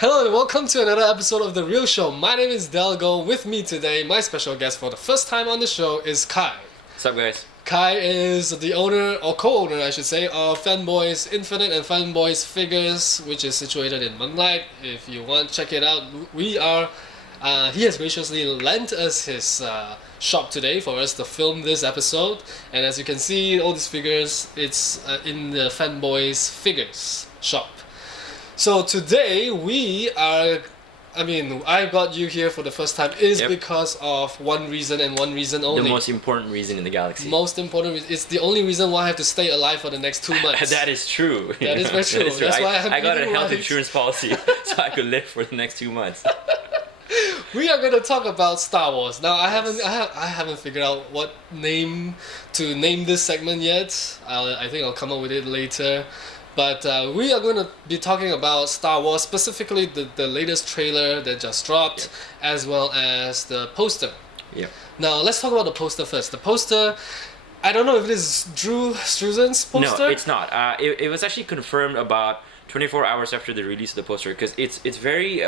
Hello and welcome to another episode of The Real Show. My name is Delgo. With me today, my special guest for the first time on the show is Khai. What's up, guys? Khai is the owner, or co-owner I should say, of Fanboys Infinite and Fanboys Figures, which is situated in Moonlight. If you want, check it out. He has graciously lent us his shop today for us to film this episode. And as you can see, all these figures, it's in the Fanboys Figures shop. So today I got you here for the first time because of one reason and one reason only. The most important reason in the galaxy. Most important reason. It's the only reason why I have to stay alive for the next 2 months. That is true. That is very true. That is true. That's why I got a health insurance policy so I could live for the next 2 months. We are going to talk about Star Wars. Now, I haven't figured out what name to name this segment yet. I think I'll come up with it later. But we are going to be talking about Star Wars, specifically the latest trailer that just dropped, as well as the poster. Yep. Now, let's talk about the poster first. The poster, I don't know if it is Drew Struzan's poster. No, it's not. It was actually confirmed about 24 hours after the release of the poster, because it's very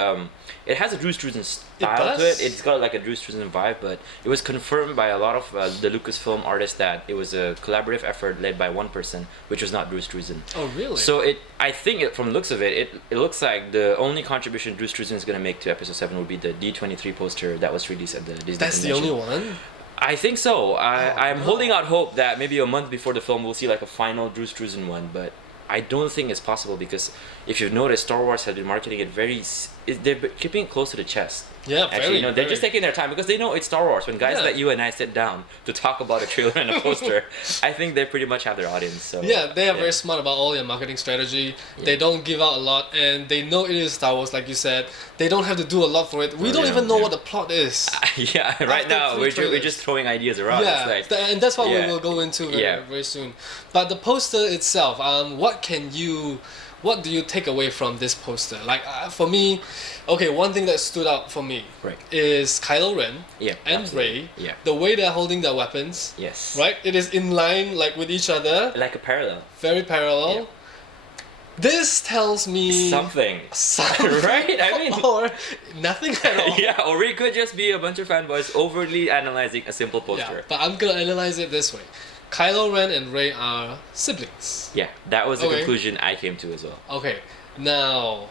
it has a Drew Struzan style to it. It's got like a Drew Struzan vibe, but it was confirmed by a lot of the Lucasfilm artists that it was a collaborative effort led by one person, which was not Drew Struzan. Oh, really? So I think from the looks of it looks like the only contribution Drew Struzan is going to make to Episode 7 would be the D23 poster that was released at the Disney That's convention. the only one? I think so. I'm holding out hope that maybe a month before the film we'll see like a final Drew Struzan one, but I don't think it's possible, because if you've noticed, Star Wars has been marketing it they're keeping it close to the chest. Yeah, actually, they're just taking their time because they know it's Star Wars. When guys like you and I sit down to talk about a trailer and a poster, I think they pretty much have their audience. So yeah, they are very smart about all their marketing strategy. Yeah. They don't give out a lot, and they know it is Star Wars, like you said. They don't have to do a lot for it. We don't even know what the plot is. Right now we're just throwing ideas around. Yeah, and that's what we will go into very soon. But the poster itself, what do you take away from this poster? Like for me, one thing that stood out for me is Kylo Ren and Rey. Yeah. The way they're holding their weapons. Yes. Right? It is in line like with each other. Like a parallel. Very parallel. Yeah. This tells me something. Right? I mean, or nothing at all. Yeah, or it could just be a bunch of fanboys overly analyzing a simple poster. Yeah, but I'm gonna analyze it this way. Kylo Ren and Rey are siblings. Yeah, that was the conclusion I came to as well. Okay, now,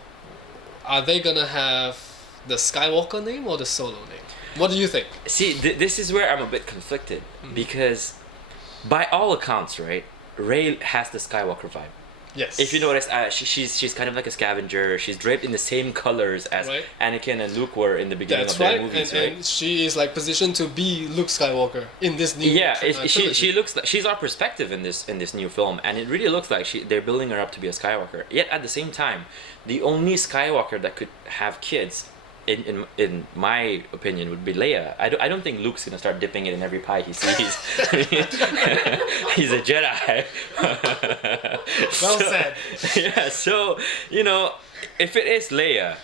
are they gonna have the Skywalker name or the Solo name? What do you think? See, this is where I'm a bit conflicted, because by all accounts, right, Rey has the Skywalker vibe. Yes. If you notice, she's kind of like a scavenger. She's draped in the same colors as Anakin and Luke were in the beginning of their movies, and she is like positioned to be Luke Skywalker in this new. Yeah, she looks like she's our perspective in this new film, and it really looks like they're building her up to be a Skywalker. Yet at the same time, the only Skywalker that could have kids, in my opinion, would be Leia. I don't think Luke's gonna start dipping it in every pie he sees. He's a Jedi. Well said. Yeah, so if it is Leia,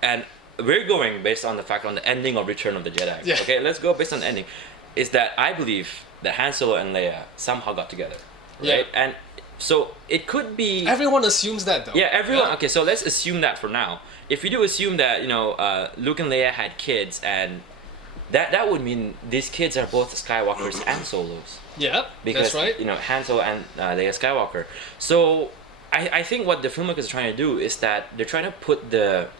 and we're going based on the ending of Return of the Jedi. Yeah. Okay, let's go based on the ending. Is that I believe that Han Solo and Leia somehow got together, right? Yeah. And so it could be. Everyone assumes that though. Yeah, everyone. Yeah. Okay, so let's assume that for now. If we do assume that Luke and Leia had kids, and that would mean these kids are both Skywalkers and Solos. Yeah, because, that's right. Han Solo and Leia Skywalker. So I think what the filmmakers are trying to do is that they're trying to put the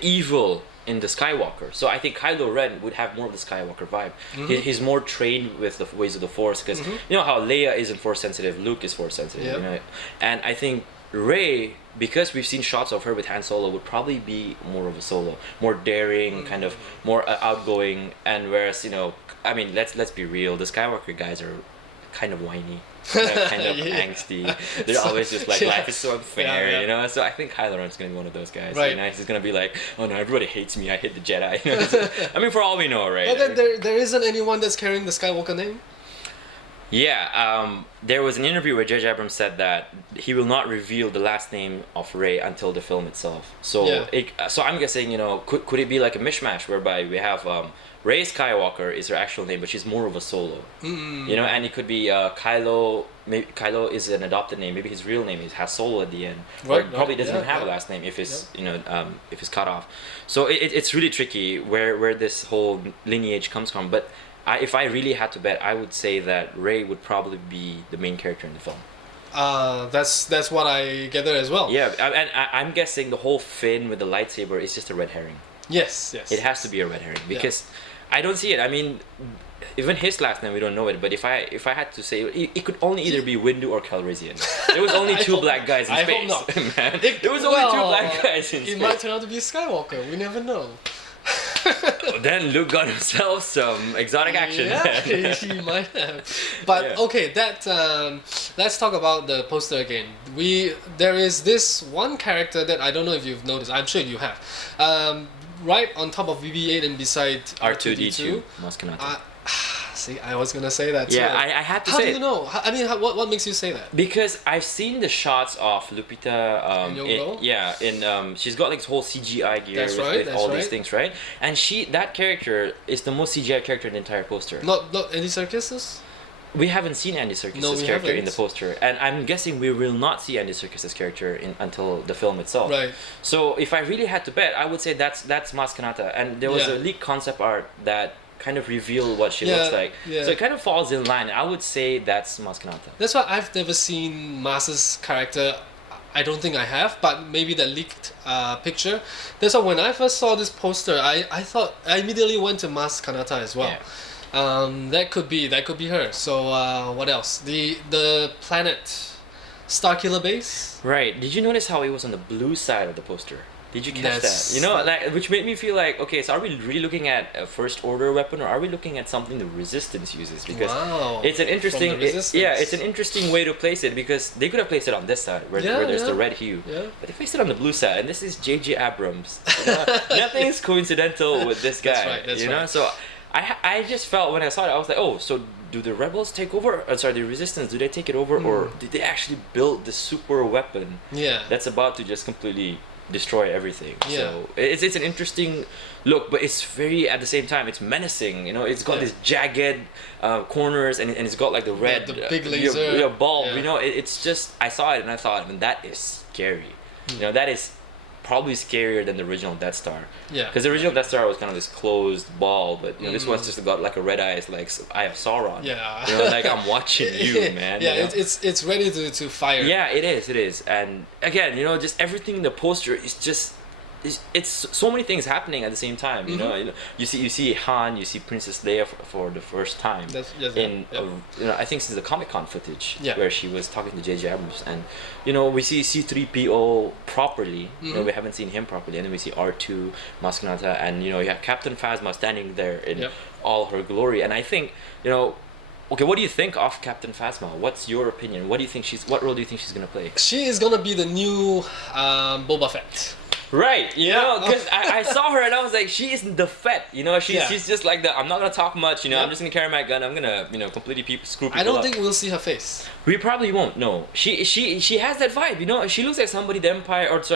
evil in the Skywalker. So I think Kylo Ren would have more of the Skywalker vibe. Mm-hmm. He's more trained with the ways of the Force, because you know how Leia isn't Force sensitive, Luke is Force sensitive. Yep. And I think Rey, because we've seen shots of her with Han Solo, would probably be more of a Solo, more daring, kind of more outgoing. And whereas let's be real, the Skywalker guys are kind of whiny, kind of angsty. They're always just like, life is so unfair, So I think Kylo Ren's gonna be one of those guys. Right. He's gonna be like, oh no, everybody hates me. I hate the Jedi. I mean, for all we know, right? But then there isn't anyone that's carrying the Skywalker name. Yeah, there was an interview where J.J. Abrams said that he will not reveal the last name of Rey until the film itself. So, Yeah. so I'm guessing, could it be like a mishmash whereby we have Rey Skywalker is her actual name, but she's more of a solo. And it could be Kylo. Maybe Kylo is an adopted name. Maybe his real name has Solo at the end. Or Right, probably doesn't yeah, even have a yeah. last name if it's if it's cut off. So it's really tricky where this whole lineage comes from. But if I really had to bet, I would say that Rey would probably be the main character in the film. That's what I gather as well. Yeah, and I'm guessing the whole Finn with the lightsaber is just a red herring. Yes. It has to be a red herring because I don't see it. I mean, even his last name we don't know it. But if I had to say, it could only either be Windu or Calrissian. There was only two black guys in I space. hope not. Man. There was only two black guys in space. It might turn out to be a Skywalker. We never know. Then Luke got himself some exotic action. Yeah, he might have. But okay, that let's talk about the poster again. There is this one character that I don't know if you've noticed. I'm sure you have. Right on top of BB-8 and beside R2D2, Maskanata. See, I was gonna say that too. Yeah, I had to How say do it. you know? I mean, what makes you say that? Because I've seen the shots of Lupita. Nyong'o? She's got like this whole CGI gear That's with, right, with that's all these right. things, right? And that character is the most CGI character in the entire poster. Not Andy Serkis? We haven't seen Andy Serkis' No, we character in haven't. the poster, and I'm guessing we will not see Andy Serkis' character until the film itself. Right. So if I really had to bet, I would say that's Maskanata, and there was a leaked concept art that kind of revealed what she looks like. Yeah. So it kind of falls in line. I would say that's Maskanata. That's why I've never seen Mas's character. I don't think I have, but maybe the leaked picture. That's why when I first saw this poster, I thought I immediately went to Mas Kanata as well. Yeah. That could be her. So what else? The planet, Starkiller Base. Right. Did you notice how it was on the blue side of the poster? Did you catch That's- that? You know, like, which made me feel like, okay, so are we really looking at a first order weapon, or are we looking at something the Resistance uses? Because Wow. it's an interesting, From the Resistance. it's an interesting way to place it, because they could have placed it on this side where there's the red hue, Yeah. but they placed it on the blue side, and this is J.J. Abrams. You know? Nothing's coincidental with this guy. That's you know, right. so I just felt when I saw it, I was like, oh, so do the rebels take over? The Resistance, do they take it over, or did they actually build the super weapon Yeah. that's about to just completely destroy everything? Yeah. So it's an interesting look, but it's very, at the same time, it's menacing. You know, it's got this jagged corners, and it's got like the red the big laser. bulb. Yeah. You know, it's just, I saw it and I thought, I mean, that is scary. You know, that is probably scarier than the original Death Star. Yeah. Because the original Death Star was kind of this closed ball, but you know, this one's just got like a red eye. It's like Eye of Sauron. Yeah. You know, like I'm watching you, man. Yeah, you know? it's ready to fire. Yeah, it is. And again, you know, just everything in the poster is just, it's so many things happening at the same time. You know, you see Han, you see Princess Leia for the first time you know, I think since the Comic-Con footage where she was talking to J.J. Abrams, and you know, we see C-3PO properly. You know, we haven't seen him properly, and then we see R2, Maskanata, and you know, you have Captain Phasma standing there in all her glory. And I think, you know, okay, what do you think of Captain Phasma? What's your opinion? What role do you think she's gonna play? She is gonna be the new Boba Fett. Right, you know, because I saw her and I was like, she isn't the Fett, you know, she's just like I'm not gonna talk much, you know, I'm just gonna carry my gun, I'm gonna, you know, completely screw people I don't up. think we'll see her face. We probably won't. No, she has that vibe, you know. She looks like somebody the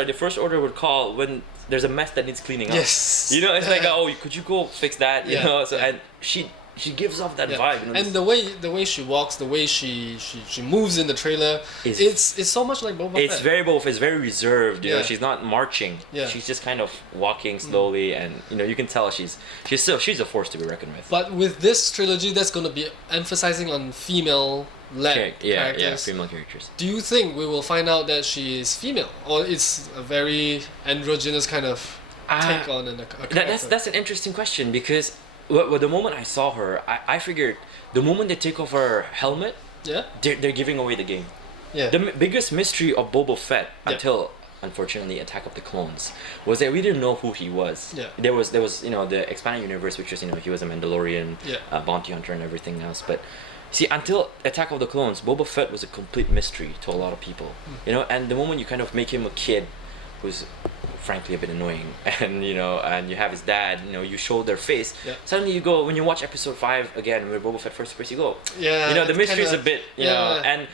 the First Order would call when there's a mess that needs cleaning up. Yes. You know, it's like, oh, could you go fix that? You know, so and she gives off that vibe. You know, and the way she walks, the way she moves in the trailer, it's so much like Boba Fett. It's very Boba Fett. It's very reserved. You know, she's not marching. Yeah. She's just kind of walking slowly, and you know, you can tell she's a force to be reckoned with. But with this trilogy, that's gonna be emphasizing on female-led characters. Yeah, female characters. Do you think we will find out that she is female, or it's a very androgynous kind of take on a character? That's an interesting question, because the moment I saw her, I figured the moment they take off her helmet, they're giving away the game. Yeah. The biggest mystery of Boba Fett until, unfortunately, Attack of the Clones was that we didn't know who he was. Yeah. There was you know, the expanded universe, which was, you know, he was a Mandalorian, bounty hunter, and everything else. But see, until Attack of the Clones, Boba Fett was a complete mystery to a lot of people. You know, and the moment you kind of make him a kid who's frankly a bit annoying, and and you have his dad, you show their face. Yeah. Suddenly you go when you watch episode 5 again, where Boba Fett first appears, you go, Yeah, the mystery is a bit, yeah. and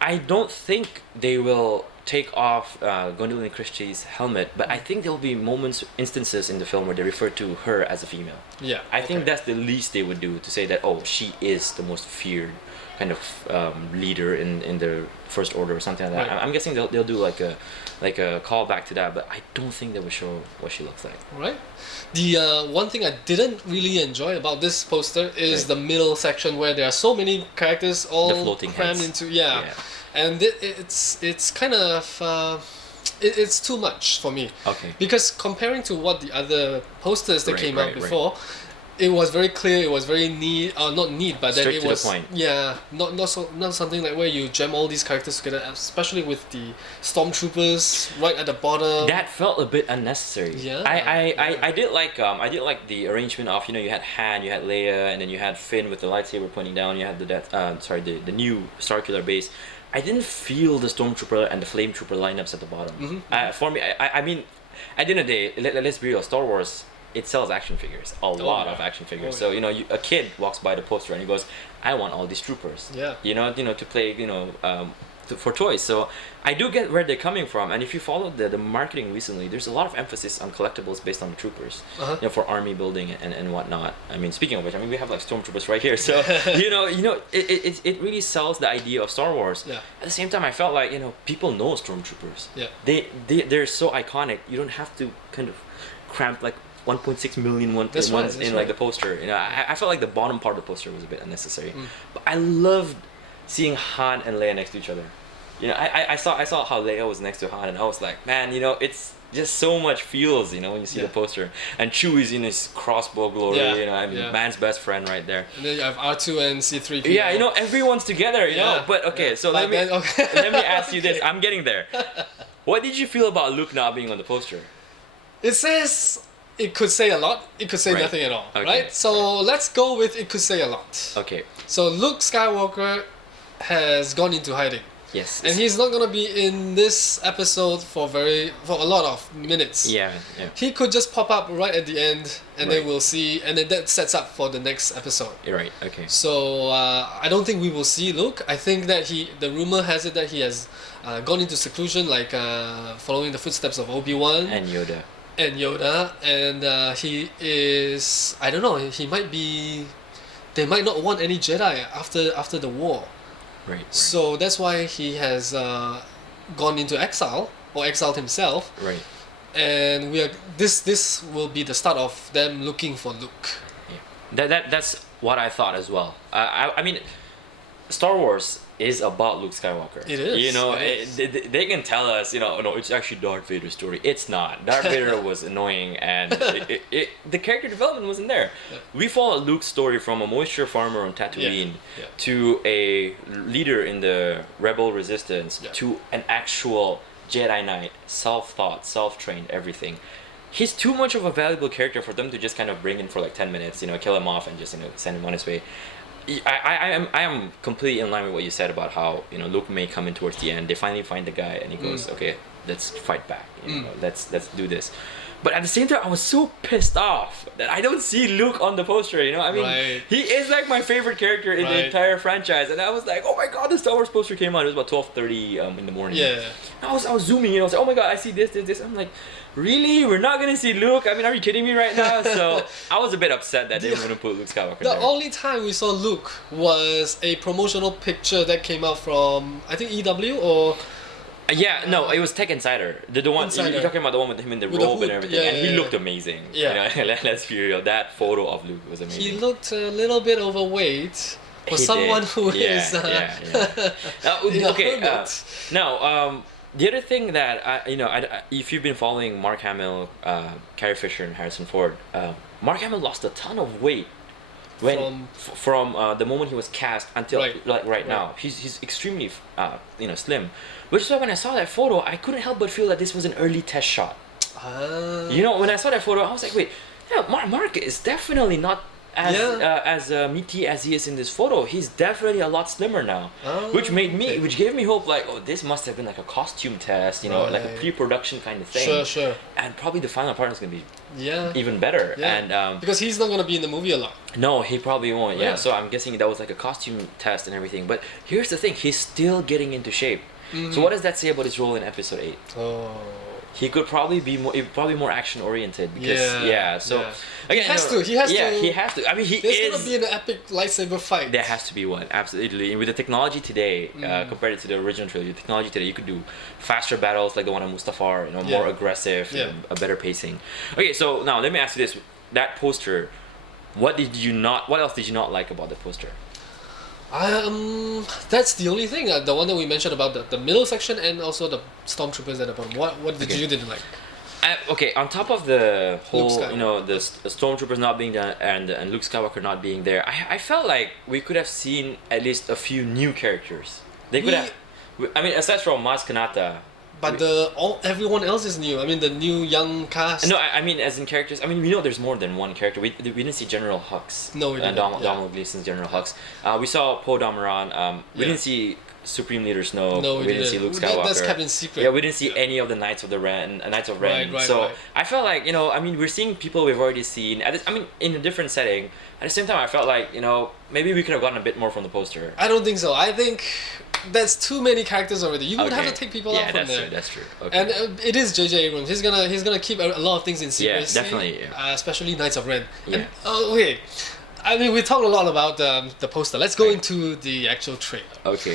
I don't think they will take off Gwendolyn Christie's helmet, but I think there'll be instances in the film where they refer to her as a female. Yeah, I think that's the least they would do, to say that, oh, she is the most feared kind of leader in the First Order or something like that. Right. I'm guessing they'll do like a callback to that, but I don't think they will show what she looks like. Right. The one thing I didn't really enjoy about this poster is Right. the middle section where there are so many characters all The floating crammed heads. into and it's kind of it's too much for me. Okay. Because comparing to what the other posters that Right, came right, out before, it was very clear. It was very neat, not neat, but then Straight it to the was point. not something like where you jam all these characters together, especially with the stormtroopers right at the bottom. That felt a bit unnecessary. Yeah. I did like the arrangement of, you had Han, you had Leia, and then you had Finn with the lightsaber pointing down. You had the new Starkiller base. I didn't feel the stormtrooper and the flame trooper lineups at the bottom. Mm-hmm. For me, I mean, at the end of the day, let's be real. Star Wars, it sells action figures, a lot of action figures. So a kid walks by the poster and he goes, "I want all these troopers." Yeah. To play, for toys. So I do get where they're coming from, and if you follow the marketing recently, there's a lot of emphasis on collectibles based on the troopers, for army building and whatnot. I mean, speaking of which, we have like stormtroopers right here, so it really sells the idea of Star Wars. Yeah. At the same time, I felt like people know stormtroopers. Yeah. They're so iconic. You don't have to kind of cramp like 1.6 million That's ones right, in like the poster. I felt like the bottom part of the poster was a bit unnecessary, but I loved seeing Han and Leia next to each other. I saw how Leia was next to Han, and I was like, man, it's just so much feels, when you see the poster. And Chewie's in his crossbow glory, man's best friend right there. And then you have R2 and C3PO. Yeah, everyone's together, But okay, so let me ask you this. I'm getting there. What did you feel about Luke not being on the poster? It says it could say a lot, it could say nothing at all, Okay. right? So let's go with it could say a lot. Okay. So Luke Skywalker has gone into hiding. Yes. And he's not gonna be in this episode for a lot of minutes. Yeah. He could just pop up right at the end, and then Right. we'll see, and then that sets up for the next episode. You're right. Okay. So I don't think we will see Luke. I think that the rumor has it that he has gone into seclusion, like following the footsteps of Obi-Wan And Yoda. and he is, I don't know, he might be, they might not want any Jedi after the war. Right. So that's why he has gone into exile, or exiled himself. Right. And this will be the start of them looking for Luke. Yeah. That's what I thought as well. I mean, Star Wars is about Luke Skywalker. It is. They can tell us, no, it's actually Darth Vader's story. It's not. Darth Vader was annoying, and the character development wasn't there. Yeah. We followed Luke's story from a moisture farmer on Tatooine to a leader in the rebel resistance to an actual Jedi Knight, self-taught, self-trained, everything. He's too much of a valuable character for them to just kind of bring in for like 10 minutes, kill him off and just send him on his way. I am completely in line with what you said about how Luke may come in towards the end. They finally find the guy and he goes, okay, let's fight back. Let's do this. But at the same time, I was so pissed off that I don't see Luke on the poster. Right. He is like my favorite character in the entire franchise, and I was like, oh my god, the Star Wars poster came out. It was about 12:30 in the morning. Yeah. I was zooming. I was like, oh my god, I see this. I'm like, really? We're not gonna see Luke? I mean, are you kidding me right now? So I was a bit upset that they were gonna put Luke Skywalker The there. only time we saw Luke was a promotional picture that came out from, I think, EW or... No, it was Tech Insider. The one Insider. you're talking about, the one with him in the With the robe hood. and everything, Yeah, and he yeah, looked yeah. amazing. Yeah. Let's be real. That photo of Luke was amazing. He looked a little bit overweight for He someone did. who is... Okay. hermit. Now, the other thing that if you've been following Mark Hamill, Carrie Fisher, and Harrison Ford, Mark Hamill lost a ton of weight from the moment he was cast until right now. He's extremely slim, which is why when I saw that photo, I couldn't help but feel that this was an early test shot. When I saw that photo, I was like, wait, Mark is definitely not as meaty as he is in this photo, he's definitely a lot slimmer now, Oh, which okay. which gave me hope. Like, oh, this must have been like a costume test, you know, like a Right. pre-production kind of thing. Sure, sure. And probably the final part is gonna be Yeah. even better. Yeah. And Because he's not gonna be in the movie a lot. no, he probably won't. Yeah. Yeah. So I'm guessing that was like a costume test and everything. But here's the thing: he's still getting into shape. So what does that say about his role in Episode 8? Oh. He could probably be more action oriented because so yeah. again, He has you know, to, he has yeah, to. he has to. I mean, There's gonna be an epic lightsaber fight. there has to be one, absolutely. And with the technology today, compared to the original trilogy, the technology today, you could do faster battles like the one on Mustafar, you know, Yeah. more aggressive, Yeah. a better pacing. Okay, so now let me ask you this: that poster, what else did you not like about the poster? That's the only thing. The one that we mentioned about the middle section and also the stormtroopers at the bottom. What did you didn't like? Okay, on top of the whole, Skywalker. you know, the stormtroopers not being there and Luke Skywalker not being there, I felt like we could have seen at least a few new characters. They could have. I mean, aside from Maz Kanata. But everyone else is new. I mean, the new young cast. No, I mean as in characters. I mean, we know there's more than one character. We didn't see General Hux. No, we didn't, Donald Gleason's General Hux. We saw Poe Dameron. We Yeah. didn't see Supreme Leader Snoke. No, we didn't see Luke Skywalker. That's Captain Secret. Yeah, we didn't see any of the Knights of the Ren. Knights of Ren. Right, So right. I felt like, you know, I mean, we're seeing people we've already seen. I mean, in a different setting. At the same time, I felt like, you know, maybe we could have gotten a bit more from the poster. I don't think so. I think that's too many characters already. You would have to take people out from there. Yeah, that's true. Okay. And it is J.J. Abrams. He's gonna keep a lot of things in secrecy. Yeah, definitely. Yeah. Especially Knights of Ren. Yeah. And, okay. I mean, we talked a lot about the poster. Let's go into the actual trailer. Okay.